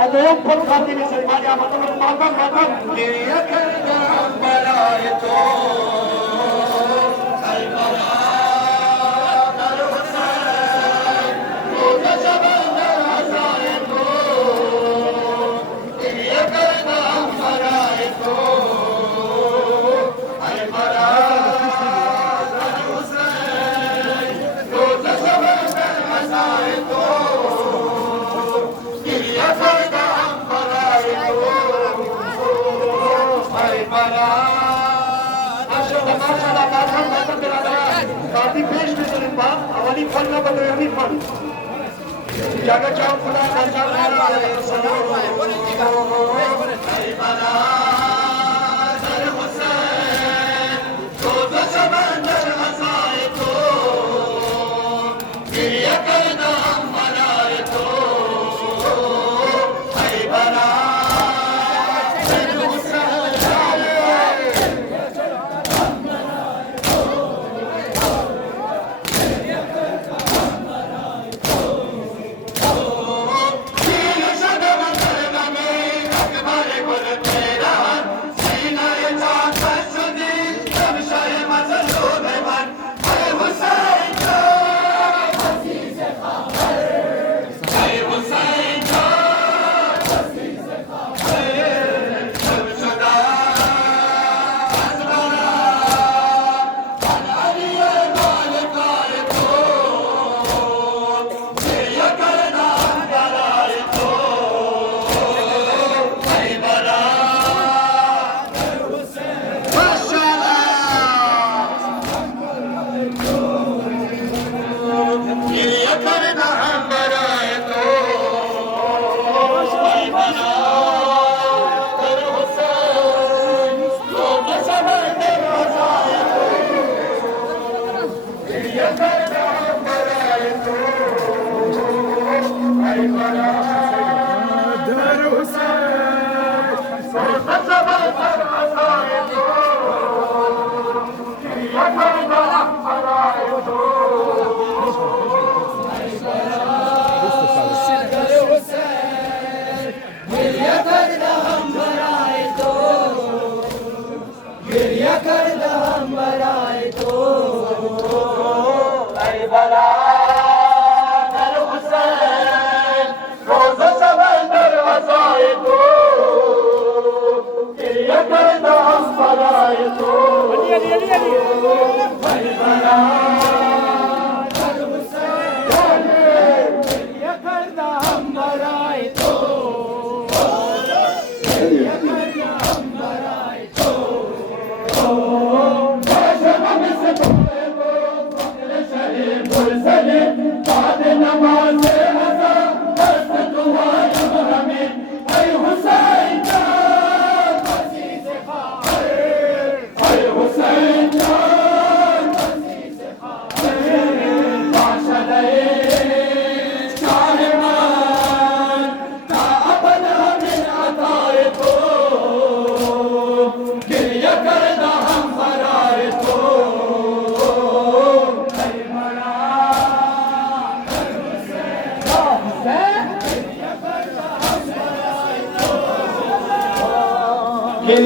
अदोक फल खाती नहीं सरकार या मतलब मातम ये करना बनाए तो फलना बदले अभी फल जागा चाव खुदा खाचा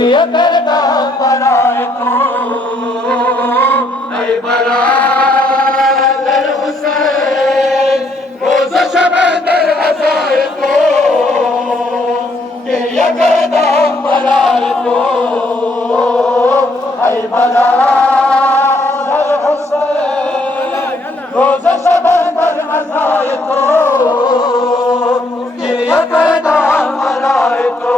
ये करदा बनाए तो ऐ बरादर हुसैन रोज़ शब दर अज़ाए तो ये करदा बनाए तो ऐ बरादर हुसैन रोज़ शब दर अज़ाए तो ये करदा बनाए तो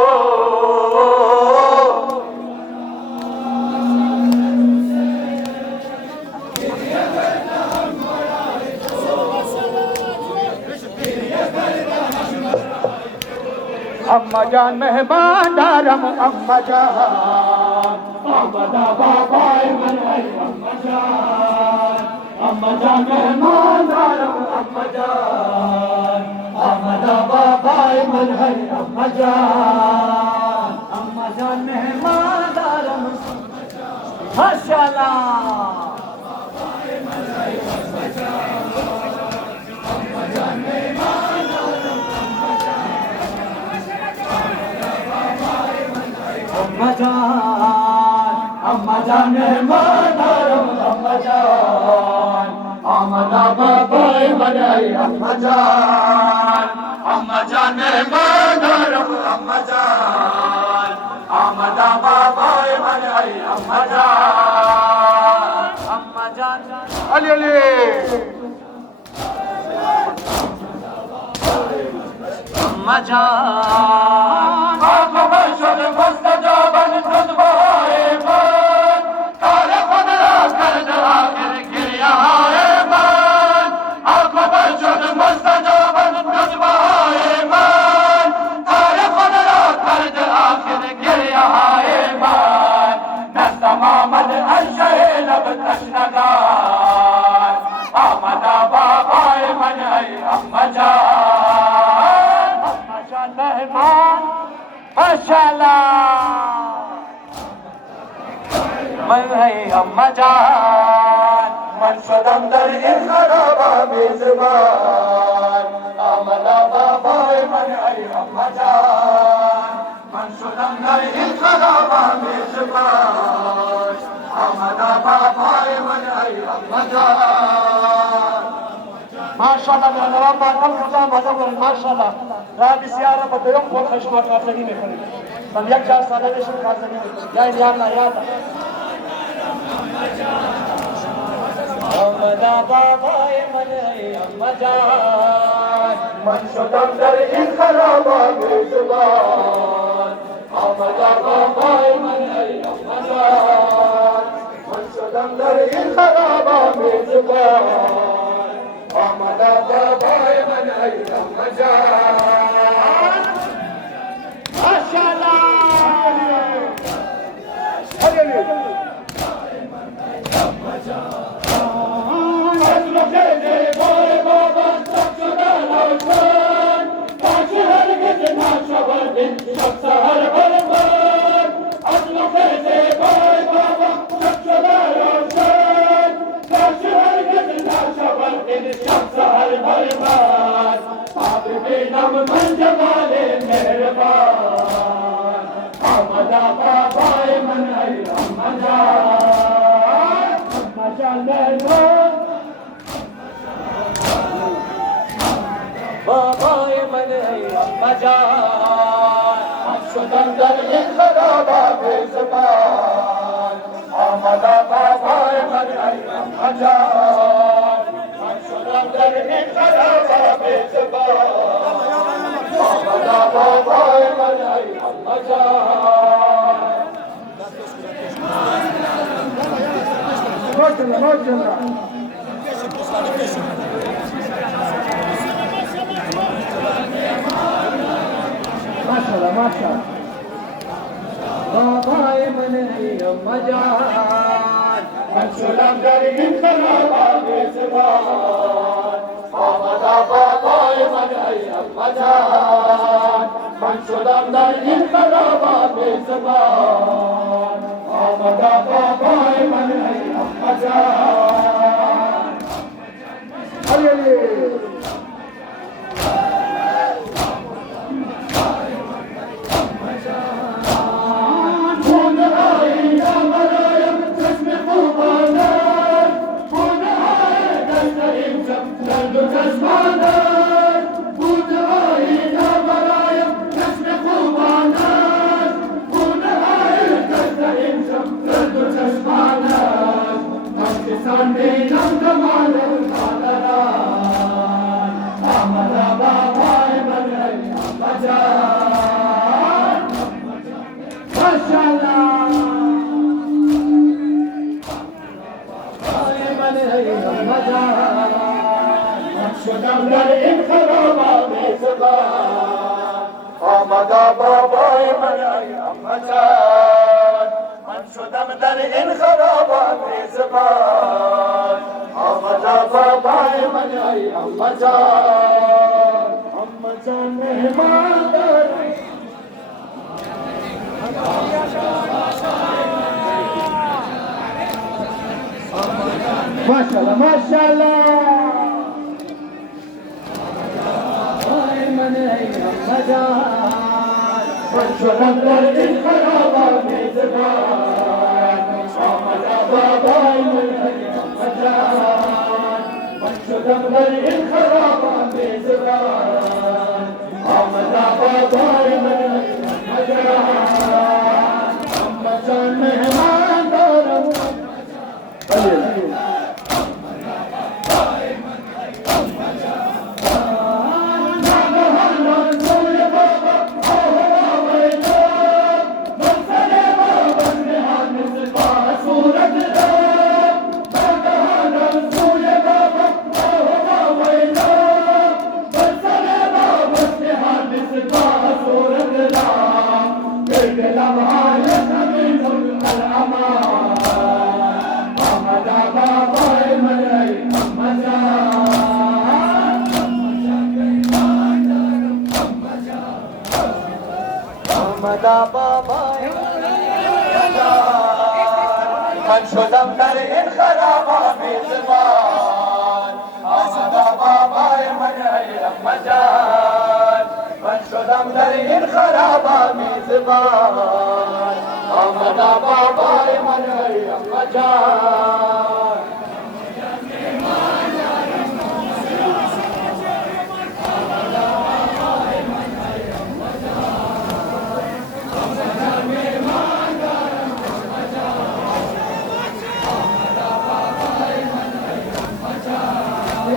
अम्मा जान मेहमान दारम अम्मा जान अम्मा बाबा मन है अम्मा जान मेहमान दारम अम्मा बाबा मन है अम्मा जान मेहमान दारम माशाअल्लाह जान मेहमान दारम अम्मा जान आमदा बाबाई बनाई अम्मा जान मेहमान दारम अम्मा जान आमदा बाबाई बनाई अम्मा जान अली अली अम्मा जान आँख बशर मुस्तजाबन खुतबाए मान तारे खुदा कर दे आखिर गिरिया है मान आँख बशर मुस्तजाबन खुतबाए मान तारे खुदा कर दे आखिर गिरिया है मान नस्तमामद अशे लब तशनगार आमदा बाबाए मनाई अम्मा जान मेहमान माशाअल्लाह मैं है अम्मा जान मन सदम दर इखराबा मेजबान आमदा बाबाए मन है अम्मा जान मन सदम दर इखराबा मेजबान आमदा बाबाए मन है अम्मा जान माशाअल्लाह मेरा रब्बा कम कम बदल माशाअल्लाह رابي سيارة بديوم فوق خشمة كاتلني مخلي من يكجار سادة ليشن كاتلني يا إليانا يا الله أمدا بابا يمني أما جان من شدم در إن خرابا بزبان أمدا بابا يمني أما جان من شدم در إن خرابا بزبان أمدا بابا يمني أما جان ماشاءالله من جمال مهربان آمدا بابای من ای اما جان مهربان بابای من ای اما جان من شدم در این خرابا بزبان آمدا بابای من ای اما جان من شدم در این خرابا بزبان آمدا بابای من ای اما جان ماشاءالله ماشاءالله بابای من ای اما جان من شدم در این خرابا بزبان آمدا بابای من ای اما جان من شدم در این خرابا بزبان آمدا بابای من ای اما جان علی علی شدم در این خرابا میزبان آمدا بابای من ای اما جان من شدم در این خرابا میزبان آمدا بابای من ای اما جان مهمان داری ماشاءالله ماشاءالله من شدم در این خرابا میزبان باباي من المجال من شدمر الخرابة بزبان أمدا باباي من المجال أما جان مهمان دارم من شدم در این خرابه میزبان آمده بابای من ای احمدجان من شدم در این خرابه میزبان آمده بابای من ای احمدجان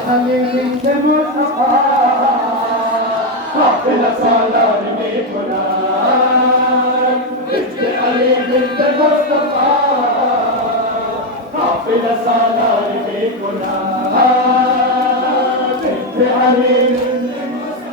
علي بنت مصطفى قافلة سالار ميكونا بنت علي بنت مصطفى قافلة سالار ميكونا بنت علي بنت مصطفى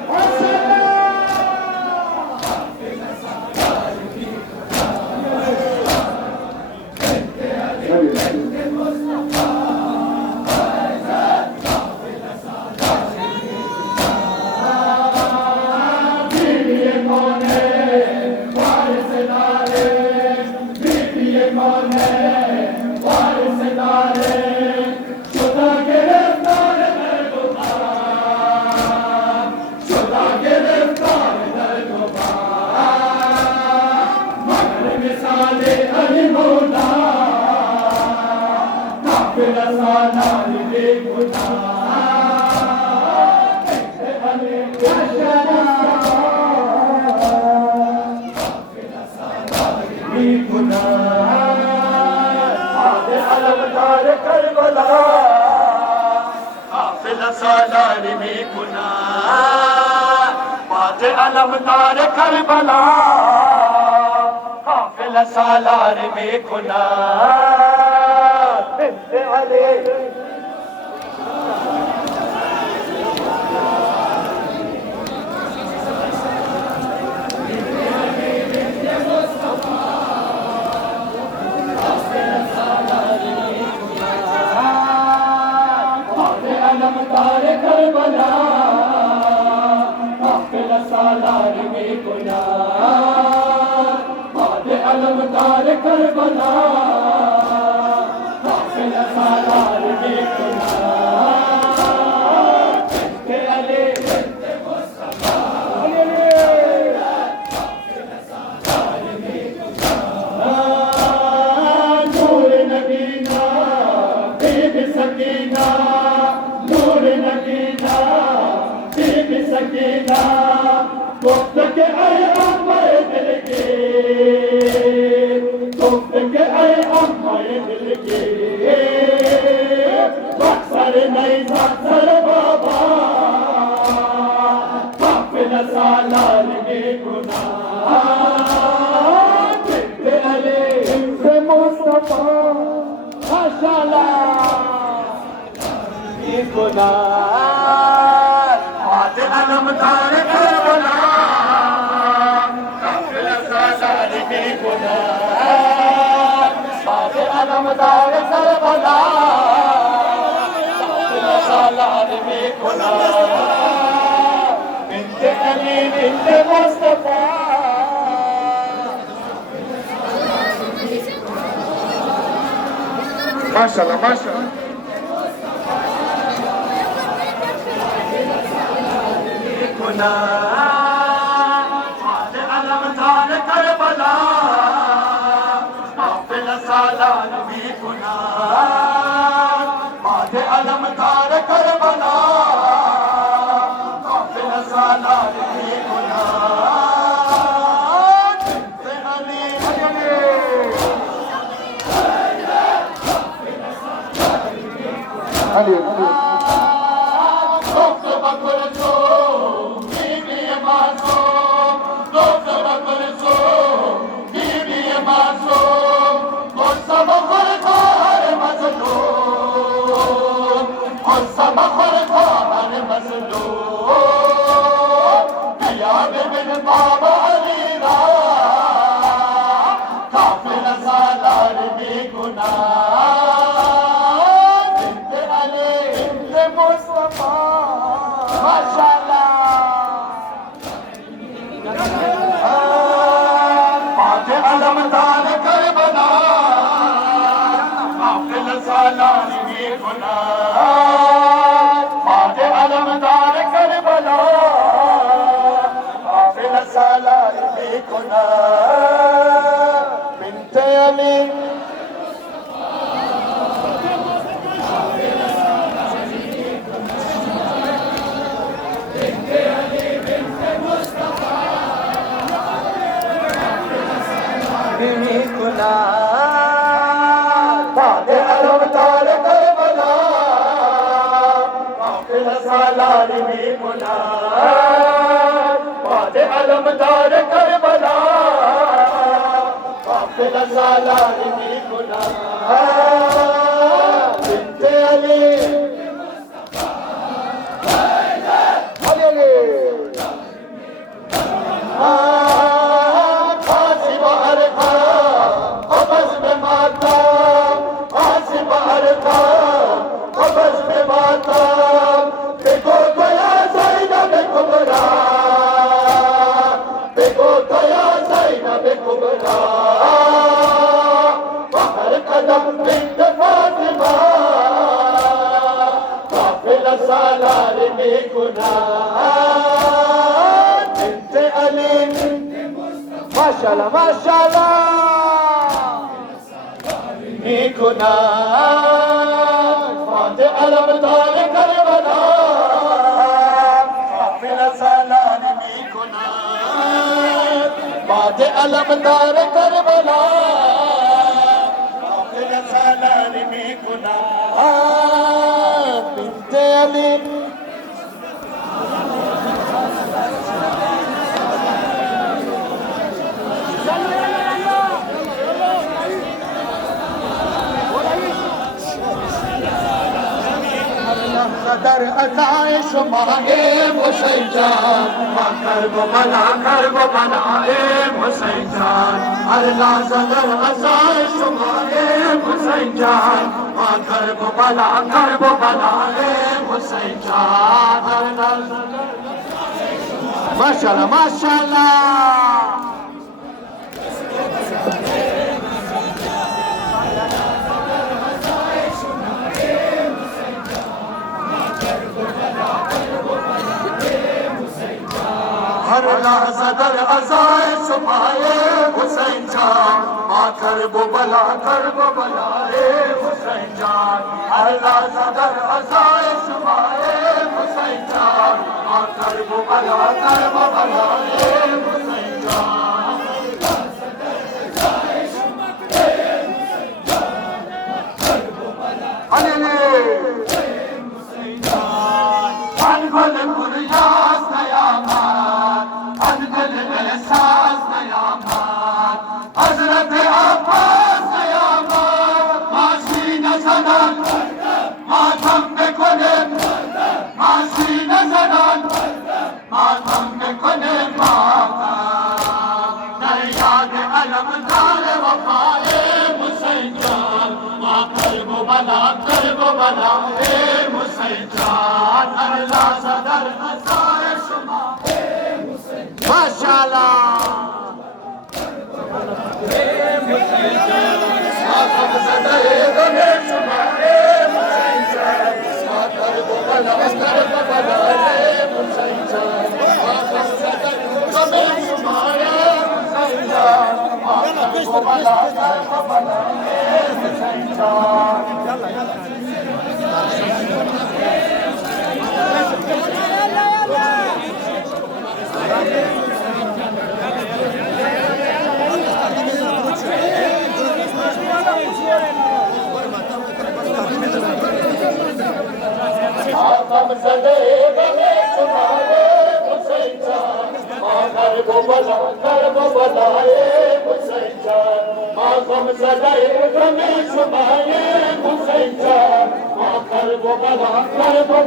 قافلة سالار ميكونا بنت علي بنت مصطفى सालार में गुना बात अलमदार करबला काफिला सालार में गुना बिन्ते अली करबला काफिला सालार में गुना बाद अलमदार करबला काफिला सालार में गुना बिन्ते अली बिन्ते मुस्तफा काफिला सालार में गुना नूर नगीना बीबी सकीना सकीना गुफ्त के आए अम्माए दिल के गुफ्त के आए अम्माए दिल के बक्सर नहीं बक्सर बाबा काफिला सालार में गुना बिन्ते अली बिन्ते मुस्तफा माशाअल्लाह गुना अलमदार करबला काफिला सालार में गुना बाद अलमदार करबला काफिला सालार में गुना बिन्ते अली बिन्ते मुस्तफा माशाअल्लाह माशाअल्लाह गुना बाद अलमदार करबला काफिला सालार में गुना माते अलमदार करबला काफिला सालार बिकुना बिनते अली बिकुना माते अलमदार करबला काफिला सालार बिकुना माते अलमदार करबला काफिला सालार बिकुना बिनते अली सालार बिकुना बिनते अली माशाल्लाह माशाल्लाह बिकुना माते अलमदार करबला काफिला सालार बिकुना माते अलमदार करबला काफिला सालार बिकुना बिनते अली सदर अज़ाइश मांगे हुसैन जान करब बना हुसैन जान अल्लाह सदर अज़ाइश मांगे हुसैन जान करब बना हुसैन जान माशाल्लाह माशाल्लाह हर सदर अज़ाइश मांगे हुसैन जान करब बला हुसैन जान अल्लाह सदर अज़ाइश मांगे हुसैन जान करब बला हुसैन जान अली अनबल कुरियास कयामत अनबल एहसास कयामत हज़रत अब्बास कयामत माशीन सनन मातम में कोने माशीन सनन मातम में कोने माता याद अलमदार वफाए हुसैन जान करब बला हुसैन जान अल्लाह सदर अज़ाइश मांगे हुसैन माशाल्लाह हुसैन जान सदर अज़ाइश मांगे हुसैन जान करब बला हुसैन जान सदर अज़ाइश मांगे हुसैन जान करब बला हुसैन जान आकम सदे गले सुनाए हुसैन जान करब बलाए हुसैन जान आकम सदे गले सुनाए हुसैन जान करब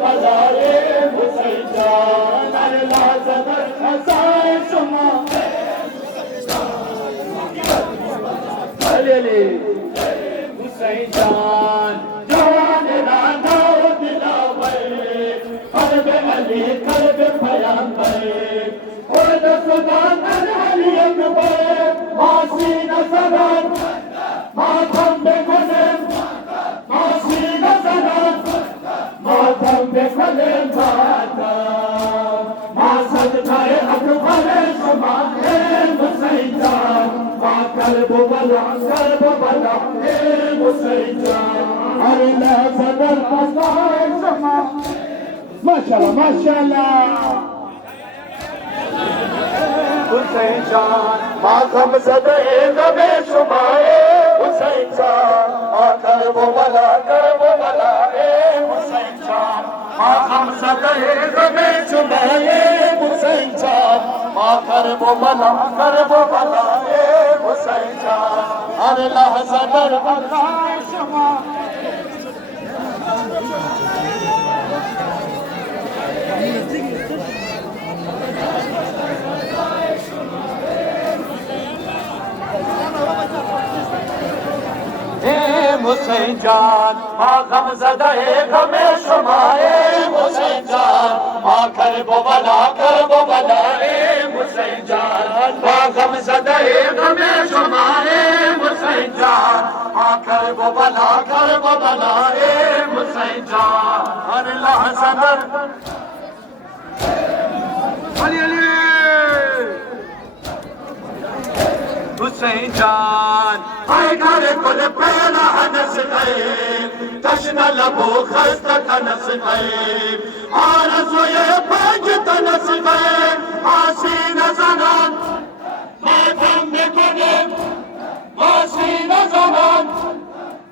बलाए हुसैन जान अल्लाह सदर अज़ाइश मांगे हुसैन जान जवान राना अली करब पैगंबर खुद खुदा अली अकबर मासी नसरत मातम में गुने मासी नसरत بل ماتم ما صدقای اکبر شما حسین جان ما کربلا حسین جان هر لحظه در فضای شما ماشاءالله ماشاءالله حسین جان ما غم زده غم شمای حسین جان ما کربلا حسین جان ما غم زده غم شمای حسین جان ما کربلا حسین جان هر لحظه در فضای شما حسین جان ما غم زده غم شما حسین جان ما کربلا حسین جان ما غم زده غم شما حسین جان ما کربلا حسین جان هر لحظه در علی حسین جان ای گھر کل پیلا ہنس گئے تشن لبو خست تنس گئے آرزوی پنج تنس گئے آسین زنان ماتم بکنیم آسین زنان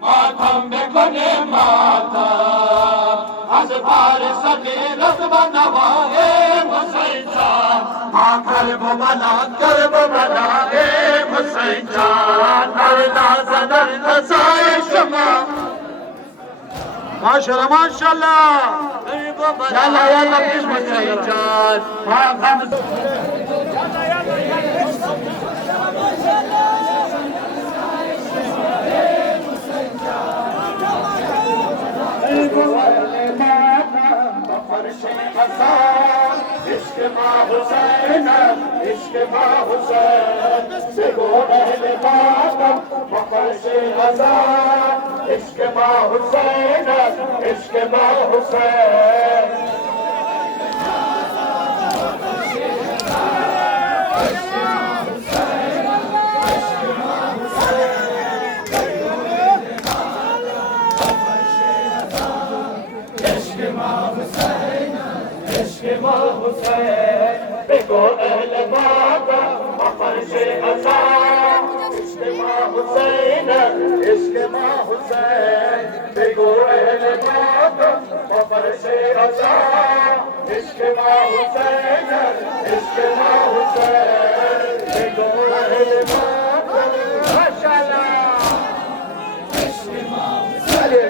ماتم بکنیم ماتم از بار صغیرت و نوای حسین جان ما کربلا حسین جان هر لحظه در فضای شما ماشاءالله ماشاءالله یالا یالا حسین جان ما غم عشق ما حسین عشق ما حسین بگو اہل ماتم بخش ہزار عشق ما حسین عشق ما حسین حسین بگو اہل ماتم بخش ہزار عشق ما حسین عشق ما حسین بگو اہل ماتم بخش ہزار عشق ما حسین عشق ما حسین بگو اہل ماتم ماشاءاللہ عشق ما حسین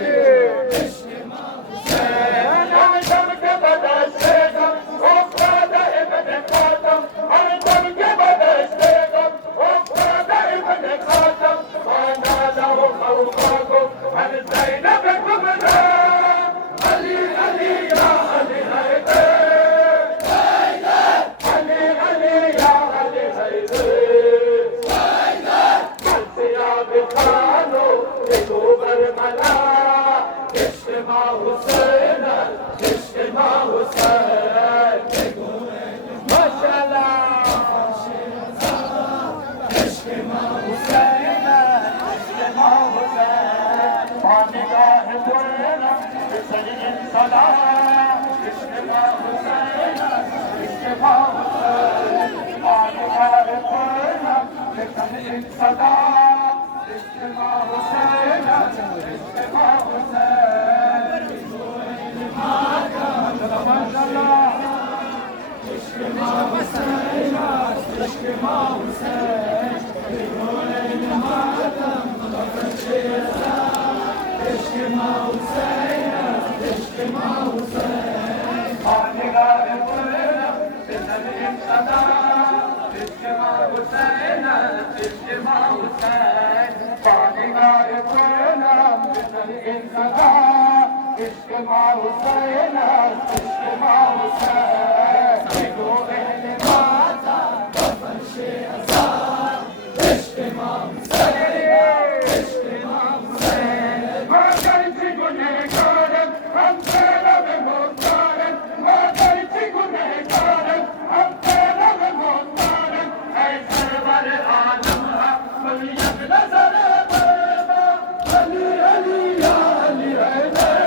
یک نظر قربان علی علی یا علی حیدر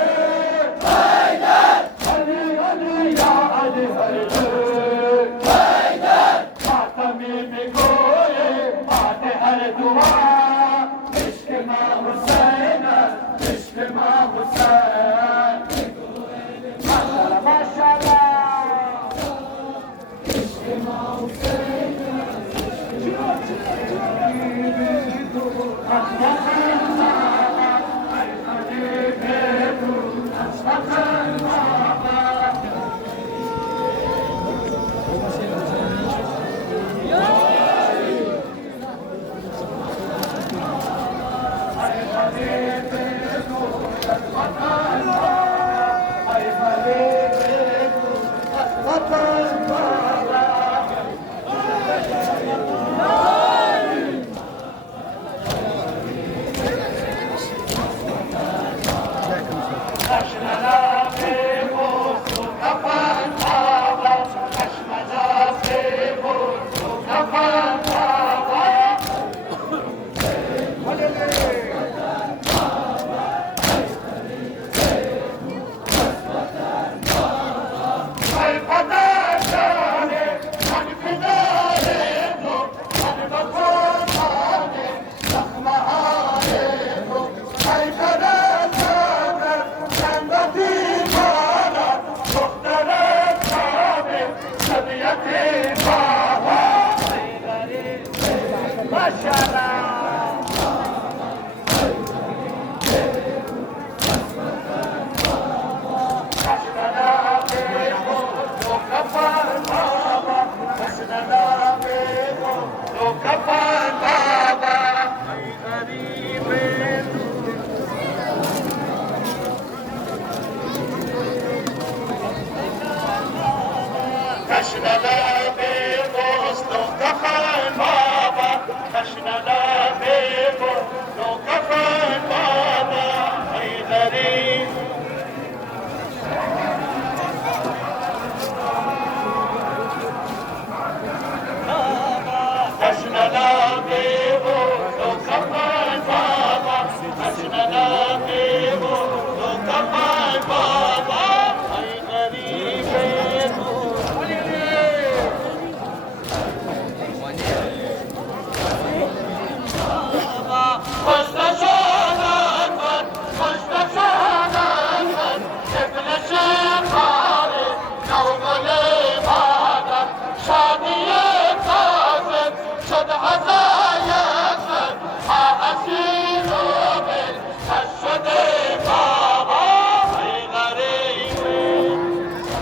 حیدر علی علی یا علی حیدر حیدر ماتمی میگویه مات هر دعا عشق ما حسین عشق ما حسین ماشاءالله عشق ما حسین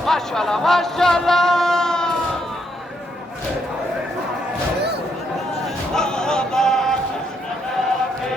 ماشاءالله ماشاءالله